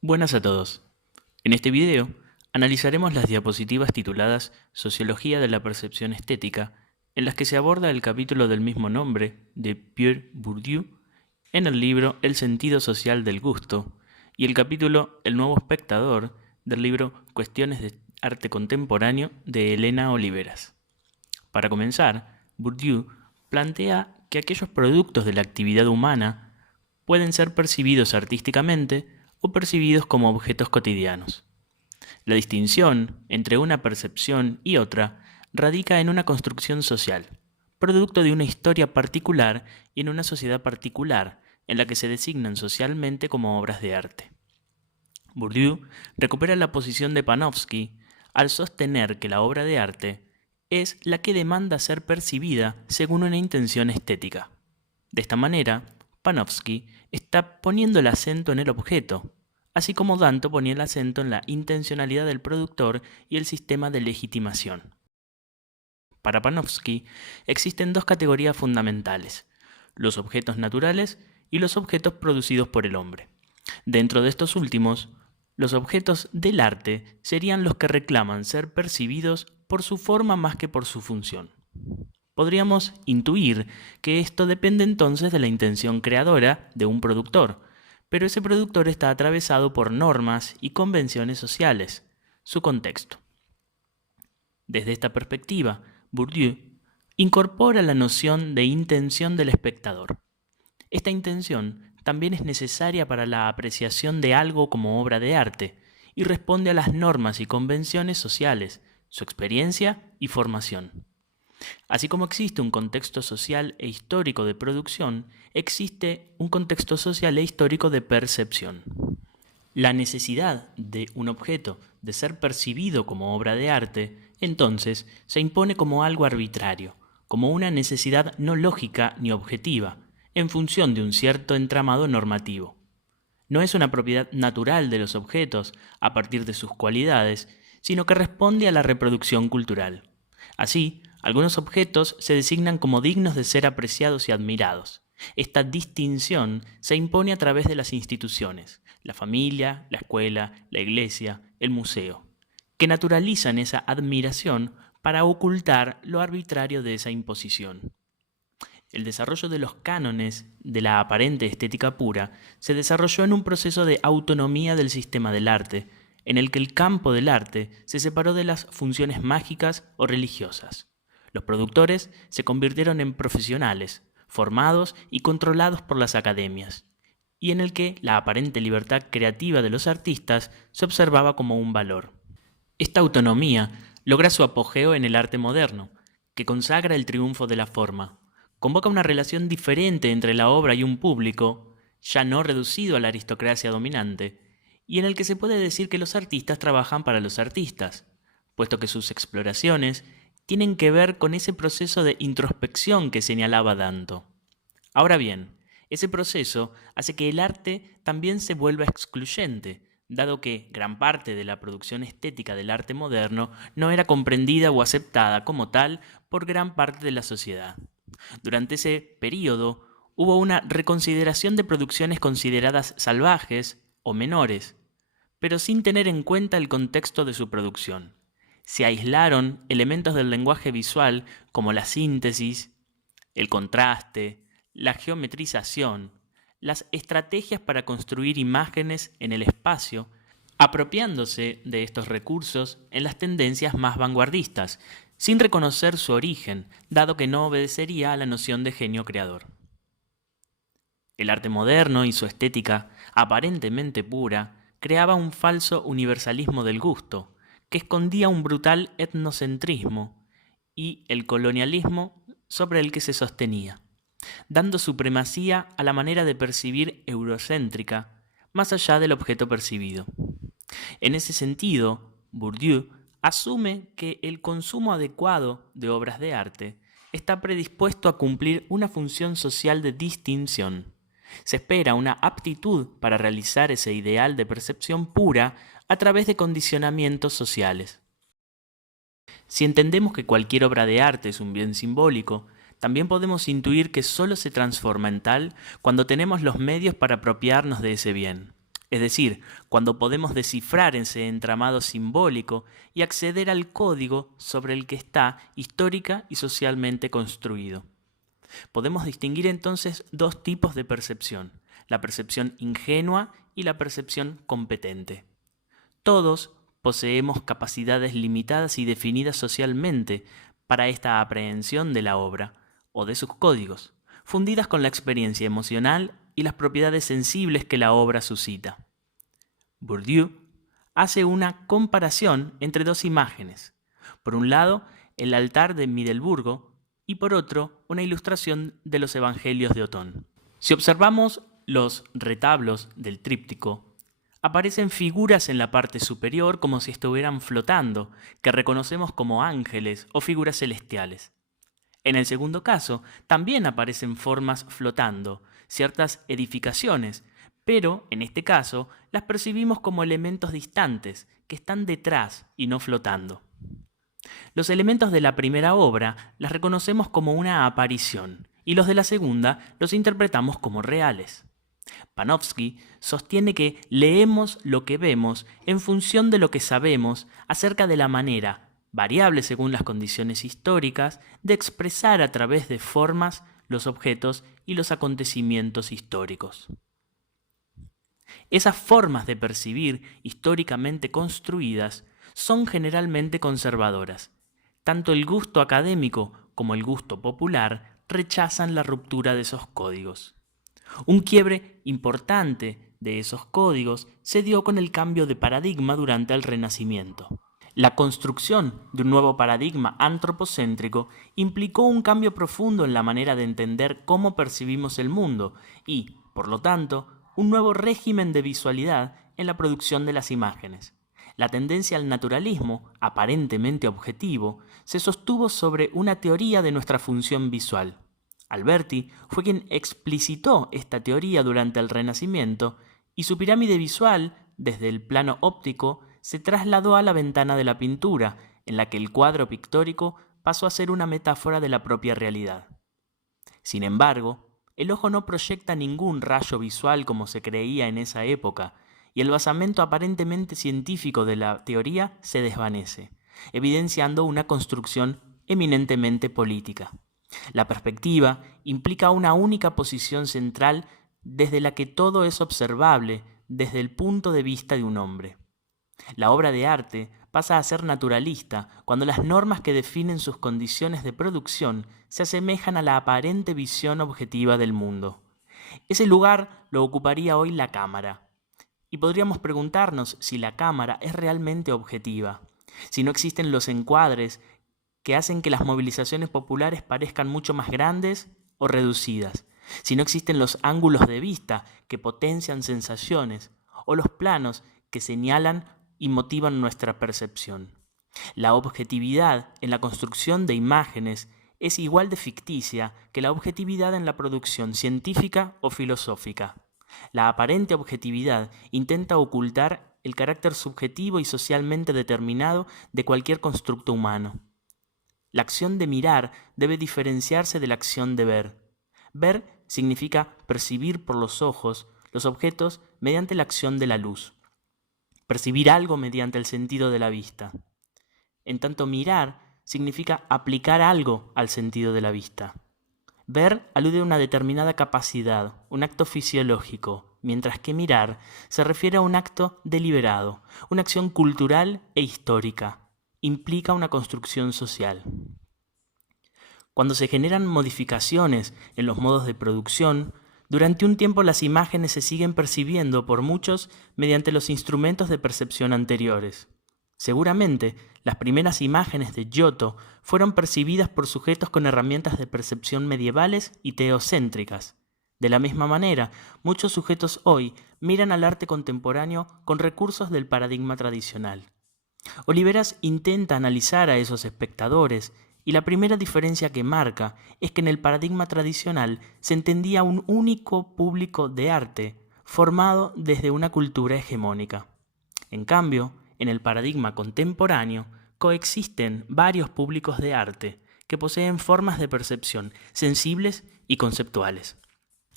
Buenas a todos. En este video analizaremos las diapositivas tituladas Sociología de la percepción estética, en las que se aborda el capítulo del mismo nombre de Pierre Bourdieu en el libro El sentido social del gusto y el capítulo El nuevo espectador del libro Cuestiones de arte contemporáneo de Elena Oliveras. Para comenzar, Bourdieu plantea que aquellos productos de la actividad humana pueden ser percibidos artísticamente o percibidos como objetos cotidianos. La distinción entre una percepción y otra radica en una construcción social, producto de una historia particular y en una sociedad particular en la que se designan socialmente como obras de arte. Bourdieu recupera la posición de Panofsky al sostener que la obra de arte es la que demanda ser percibida según una intención estética. De esta manera, Panofsky está poniendo el acento en el objeto, así como Danto ponía el acento en la intencionalidad del productor y el sistema de legitimación. Para Panofsky existen dos categorías fundamentales: los objetos naturales y los objetos producidos por el hombre. Dentro de estos últimos, los objetos del arte serían los que reclaman ser percibidos por su forma más que por su función. Podríamos intuir que esto depende entonces de la intención creadora de un productor, pero ese productor está atravesado por normas y convenciones sociales, su contexto. Desde esta perspectiva, Bourdieu incorpora la noción de intención del espectador. Esta intención también es necesaria para la apreciación de algo como obra de arte y responde a las normas y convenciones sociales, su experiencia y formación. Así como existe un contexto social e histórico de producción, existe un contexto social e histórico de percepción. La necesidad de un objeto de ser percibido como obra de arte, entonces, se impone como algo arbitrario, como una necesidad no lógica ni objetiva, en función de un cierto entramado normativo. No es una propiedad natural de los objetos a partir de sus cualidades, sino que responde a la reproducción cultural. Así, algunos objetos se designan como dignos de ser apreciados y admirados. Esta distinción se impone a través de las instituciones, la familia, la escuela, la iglesia, el museo, que naturalizan esa admiración para ocultar lo arbitrario de esa imposición. El desarrollo de los cánones de la aparente estética pura se desarrolló en un proceso de autonomía del sistema del arte, en el que el campo del arte se separó de las funciones mágicas o religiosas. Los productores se convirtieron en profesionales, formados y controlados por las academias, y en el que la aparente libertad creativa de los artistas se observaba como un valor. Esta autonomía logra su apogeo en el arte moderno, que consagra el triunfo de la forma. Convoca una relación diferente entre la obra y un público, ya no reducido a la aristocracia dominante, y en el que se puede decir que los artistas trabajan para los artistas, puesto que sus exploraciones tienen que ver con ese proceso de introspección que señalaba Danto. Ahora bien, ese proceso hace que el arte también se vuelva excluyente, dado que gran parte de la producción estética del arte moderno no era comprendida o aceptada como tal por gran parte de la sociedad. Durante ese período hubo una reconsideración de producciones consideradas salvajes o menores, pero sin tener en cuenta el contexto de su producción. Se aislaron elementos del lenguaje visual como la síntesis, el contraste, la geometrización, las estrategias para construir imágenes en el espacio, apropiándose de estos recursos en las tendencias más vanguardistas, sin reconocer su origen, dado que no obedecería a la noción de genio creador. El arte moderno y su estética, aparentemente pura, creaba un falso universalismo del gusto, que escondía un brutal etnocentrismo y el colonialismo sobre el que se sostenía, dando supremacía a la manera de percibir eurocéntrica, más allá del objeto percibido. En ese sentido, Bourdieu asume que el consumo adecuado de obras de arte está predispuesto a cumplir una función social de distinción. Se espera una aptitud para realizar ese ideal de percepción pura a través de condicionamientos sociales. Si entendemos que cualquier obra de arte es un bien simbólico, también podemos intuir que solo se transforma en tal cuando tenemos los medios para apropiarnos de ese bien. Es decir, cuando podemos descifrar ese entramado simbólico y acceder al código sobre el que está histórica y socialmente construido. Podemos distinguir entonces dos tipos de percepción: la percepción ingenua y la percepción competente. Todos poseemos capacidades limitadas y definidas socialmente para esta aprehensión de la obra o de sus códigos, fundidas con la experiencia emocional y las propiedades sensibles que la obra suscita. Bourdieu hace una comparación entre dos imágenes. Por un lado, el altar de Middelburgo y por otro, una ilustración de los Evangelios de Otón. Si observamos los retablos del tríptico, aparecen figuras en la parte superior como si estuvieran flotando, que reconocemos como ángeles o figuras celestiales. En el segundo caso, también aparecen formas flotando, ciertas edificaciones, pero en este caso las percibimos como elementos distantes, que están detrás y no flotando. Los elementos de la primera obra las reconocemos como una aparición, y los de la segunda los interpretamos como reales. Panofsky sostiene que leemos lo que vemos en función de lo que sabemos acerca de la manera, variable según las condiciones históricas, de expresar a través de formas los objetos y los acontecimientos históricos. Esas formas de percibir históricamente construidas son generalmente conservadoras. Tanto el gusto académico como el gusto popular rechazan la ruptura de esos códigos. Un quiebre importante de esos códigos se dio con el cambio de paradigma durante el Renacimiento. La construcción de un nuevo paradigma antropocéntrico implicó un cambio profundo en la manera de entender cómo percibimos el mundo y, por lo tanto, un nuevo régimen de visualidad en la producción de las imágenes. La tendencia al naturalismo, aparentemente objetivo, se sostuvo sobre una teoría de nuestra función visual. Alberti fue quien explicitó esta teoría durante el Renacimiento y su pirámide visual, desde el plano óptico, se trasladó a la ventana de la pintura, en la que el cuadro pictórico pasó a ser una metáfora de la propia realidad. Sin embargo, el ojo no proyecta ningún rayo visual como se creía en esa época, y el basamento aparentemente científico de la teoría se desvanece, evidenciando una construcción eminentemente política. La perspectiva implica una única posición central desde la que todo es observable desde el punto de vista de un hombre. La obra de arte pasa a ser naturalista cuando las normas que definen sus condiciones de producción se asemejan a la aparente visión objetiva del mundo. Ese lugar lo ocuparía hoy la cámara. Y podríamos preguntarnos si la cámara es realmente objetiva, si no existen los encuadres que hacen que las movilizaciones populares parezcan mucho más grandes o reducidas, si no existen los ángulos de vista que potencian sensaciones o los planos que señalan y motivan nuestra percepción. La objetividad en la construcción de imágenes es igual de ficticia que la objetividad en la producción científica o filosófica. La aparente objetividad intenta ocultar el carácter subjetivo y socialmente determinado de cualquier constructo humano. La acción de mirar debe diferenciarse de la acción de ver. Ver significa percibir por los ojos los objetos mediante la acción de la luz. Percibir algo mediante el sentido de la vista. En tanto, mirar significa aplicar algo al sentido de la vista. Ver alude a una determinada capacidad, un acto fisiológico, mientras que mirar se refiere a un acto deliberado, una acción cultural e histórica. Implica una construcción social. Cuando se generan modificaciones en los modos de producción, durante un tiempo las imágenes se siguen percibiendo por muchos mediante los instrumentos de percepción anteriores. Seguramente, las primeras imágenes de Giotto fueron percibidas por sujetos con herramientas de percepción medievales y teocéntricas. De la misma manera, muchos sujetos hoy miran al arte contemporáneo con recursos del paradigma tradicional. Oliveras intenta analizar a esos espectadores, y la primera diferencia que marca es que en el paradigma tradicional se entendía un único público de arte formado desde una cultura hegemónica. En cambio, en el paradigma contemporáneo coexisten varios públicos de arte que poseen formas de percepción sensibles y conceptuales.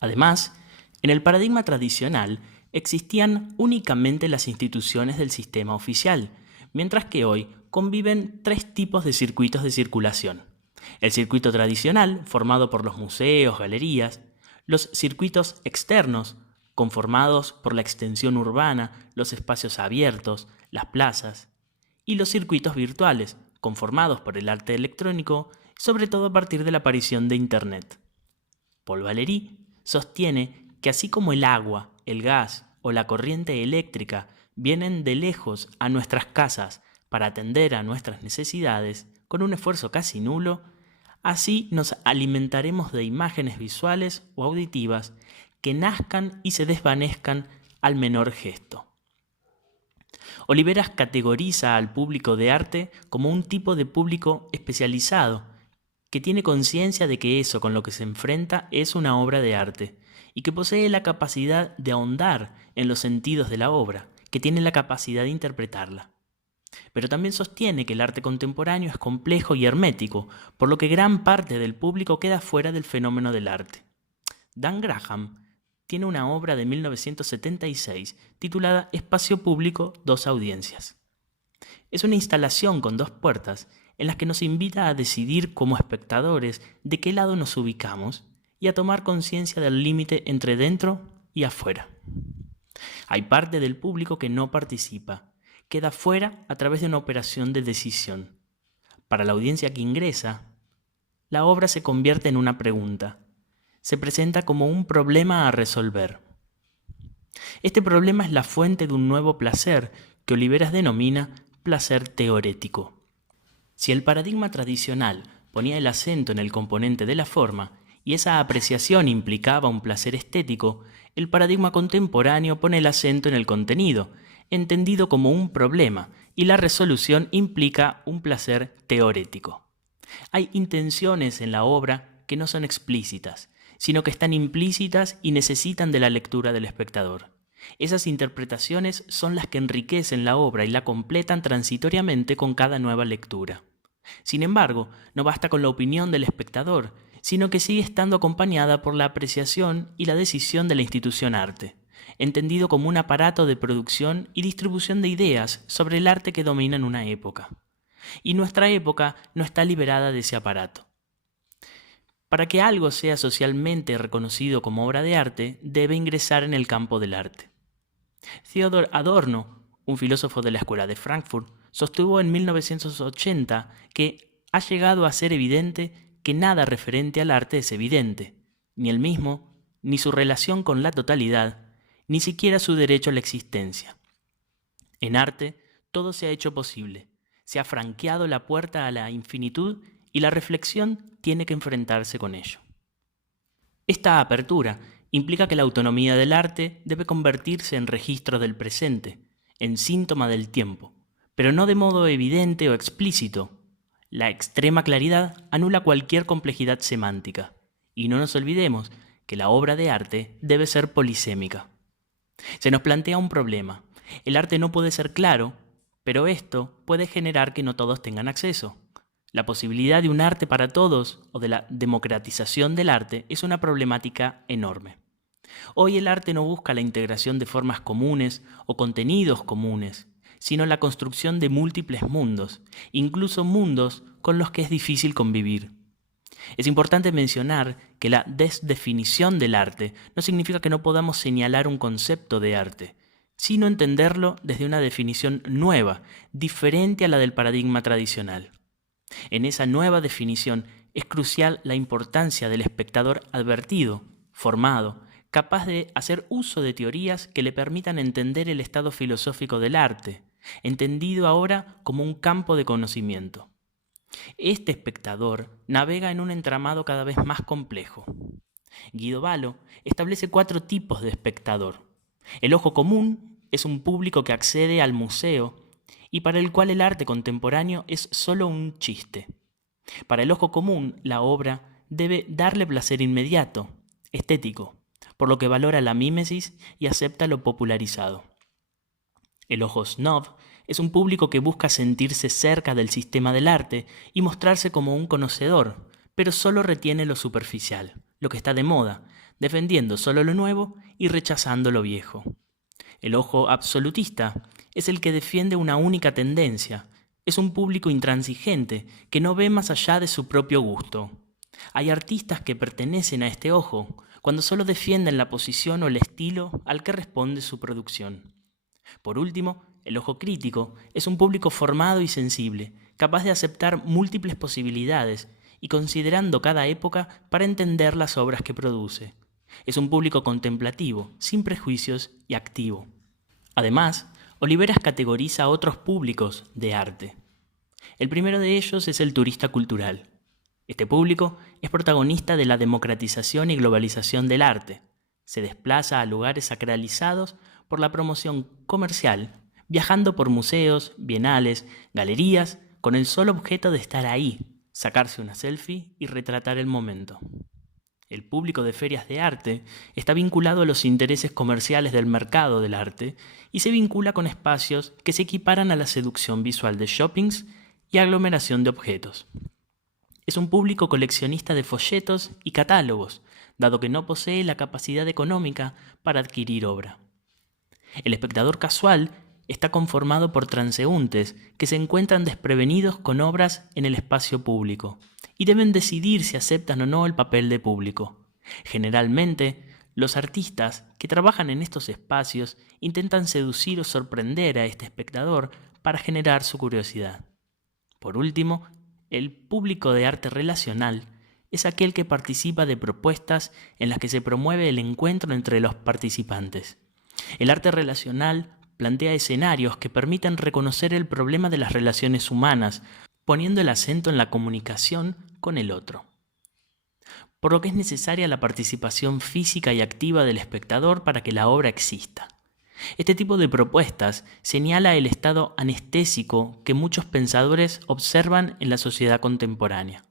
Además, En el paradigma tradicional existían únicamente las instituciones del sistema oficial, mientras que hoy conviven tres tipos de circuitos de circulación. El circuito tradicional, formado por los museos, galerías; los circuitos externos, conformados por la extensión urbana, los espacios abiertos, las plazas; y los circuitos virtuales, conformados por el arte electrónico, sobre todo a partir de la aparición de Internet. Paul Valéry sostiene que así como el agua, el gas o la corriente eléctrica vienen de lejos a nuestras casas para atender a nuestras necesidades con un esfuerzo casi nulo, así nos alimentaremos de imágenes visuales o auditivas que nazcan y se desvanezcan al menor gesto. Oliveras categoriza al público de arte como un tipo de público especializado, que tiene conciencia de que eso con lo que se enfrenta es una obra de arte, y que posee la capacidad de ahondar en los sentidos de la obra, que tiene la capacidad de interpretarla. Pero también sostiene que el arte contemporáneo es complejo y hermético, por lo que gran parte del público queda fuera del fenómeno del arte. Dan Graham tiene una obra de 1976 titulada Espacio Público, dos audiencias. Es una instalación con dos puertas en las que nos invita a decidir como espectadores de qué lado nos ubicamos y a tomar conciencia del límite entre dentro y afuera. Hay parte del público que no participa, queda fuera a través de una operación de decisión. Para la audiencia que ingresa, la obra se convierte en una pregunta. Se presenta como un problema a resolver. Este problema es la fuente de un nuevo placer que Oliveras denomina placer teorético. Si el paradigma tradicional ponía el acento en el componente de la forma y esa apreciación implicaba un placer estético, el paradigma contemporáneo pone el acento en el contenido, entendido como un problema, y la resolución implica un placer teorético. Hay intenciones en la obra que no son explícitas, sino que están implícitas y necesitan de la lectura del espectador. Esas interpretaciones son las que enriquecen la obra y la completan transitoriamente con cada nueva lectura. Sin embargo, no basta con la opinión del espectador, sino que sigue estando acompañada por la apreciación y la decisión de la institución arte, entendido como un aparato de producción y distribución de ideas sobre el arte que domina en una época. Y nuestra época no está liberada de ese aparato. Para que algo sea socialmente reconocido como obra de arte, debe ingresar en el campo del arte. Theodor Adorno, un filósofo de la Escuela de Frankfurt, sostuvo en 1980 que ha llegado a ser evidente que nada referente al arte es evidente, ni el mismo, ni su relación con la totalidad, ni siquiera su derecho a la existencia. En arte, todo se ha hecho posible, se ha franqueado la puerta a la infinitud y la reflexión tiene que enfrentarse con ello. Esta apertura implica que la autonomía del arte debe convertirse en registro del presente, en síntoma del tiempo, pero no de modo evidente o explícito. La extrema claridad anula cualquier complejidad semántica, y no nos olvidemos que la obra de arte debe ser polisémica. Se nos plantea un problema. El arte no puede ser claro, pero esto puede generar que no todos tengan acceso. La posibilidad de un arte para todos o de la democratización del arte es una problemática enorme. Hoy el arte no busca la integración de formas comunes o contenidos comunes, sino la construcción de múltiples mundos, incluso mundos con los que es difícil convivir. Es importante mencionar que la desdefinición del arte no significa que no podamos señalar un concepto de arte, sino entenderlo desde una definición nueva, diferente a la del paradigma tradicional. En esa nueva definición es crucial la importancia del espectador advertido, formado, capaz de hacer uso de teorías que le permitan entender el estado filosófico del arte, entendido ahora como un campo de conocimiento. Este espectador navega en un entramado cada vez más complejo. Guido Valo establece 4 tipos de espectador. El ojo común es un público que accede al museo y para el cual el arte contemporáneo es solo un chiste. Para el ojo común, la obra debe darle placer inmediato, estético, por lo que valora la mímesis y acepta lo popularizado. El ojo snob es un público que busca sentirse cerca del sistema del arte y mostrarse como un conocedor, pero solo retiene lo superficial, lo que está de moda, defendiendo solo lo nuevo y rechazando lo viejo. El ojo absolutista es el que defiende una única tendencia. Es un público intransigente que no ve más allá de su propio gusto. Hay artistas que pertenecen a este ojo cuando solo defienden la posición o el estilo al que responde su producción. Por último, el ojo crítico es un público formado y sensible, capaz de aceptar múltiples posibilidades y considerando cada época para entender las obras que produce. Es un público contemplativo, sin prejuicios y activo. Además, Oliveras categoriza a otros públicos de arte. El primero de ellos es el turista cultural. Este público es protagonista de la democratización y globalización del arte. Se desplaza a lugares sacralizados por la promoción comercial, viajando por museos, bienales, galerías, con el solo objeto de estar ahí, sacarse una selfie y retratar el momento. El público de ferias de arte está vinculado a los intereses comerciales del mercado del arte y se vincula con espacios que se equiparan a la seducción visual de shoppings y aglomeración de objetos. Es un público coleccionista de folletos y catálogos, dado que no posee la capacidad económica para adquirir obra. El espectador casual está conformado por transeúntes que se encuentran desprevenidos con obras en el espacio público y deben decidir si aceptan o no el papel de público. Generalmente, los artistas que trabajan en estos espacios intentan seducir o sorprender a este espectador para generar su curiosidad. Por último, el público de arte relacional es aquel que participa de propuestas en las que se promueve el encuentro entre los participantes. El arte relacional plantea escenarios que permiten reconocer el problema de las relaciones humanas, poniendo el acento en la comunicación con el otro. Por lo que es necesaria la participación física y activa del espectador para que la obra exista. Este tipo de propuestas señala el estado anestésico que muchos pensadores observan en la sociedad contemporánea.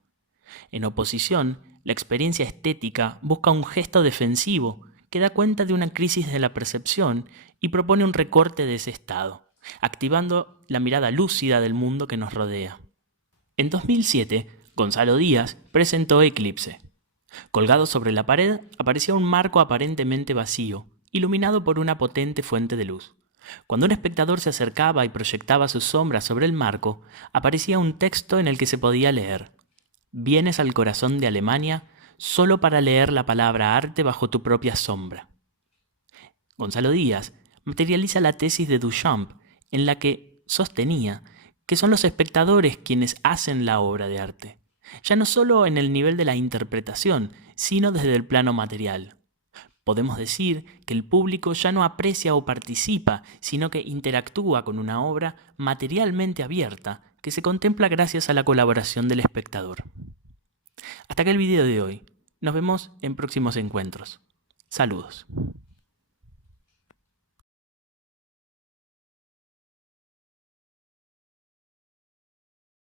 En oposición, la experiencia estética busca un gesto defensivo que da cuenta de una crisis de la percepción y propone un recorte de ese estado, activando la mirada lúcida del mundo que nos rodea. En 2007, Gonzalo Díaz presentó Eclipse. Colgado sobre la pared aparecía un marco aparentemente vacío, iluminado por una potente fuente de luz. Cuando un espectador se acercaba y proyectaba su sombra sobre el marco, aparecía un texto en el que se podía leer: «Vienes al corazón de Alemania solo para leer la palabra arte bajo tu propia sombra». Gonzalo Díaz materializa la tesis de Duchamp, en la que sostenía que son los espectadores quienes hacen la obra de arte, ya no solo en el nivel de la interpretación, sino desde el plano material. Podemos decir que el público ya no aprecia o participa, sino que interactúa con una obra materialmente abierta que se contempla gracias a la colaboración del espectador. Hasta acá el video de hoy. Nos vemos en próximos encuentros. Saludos.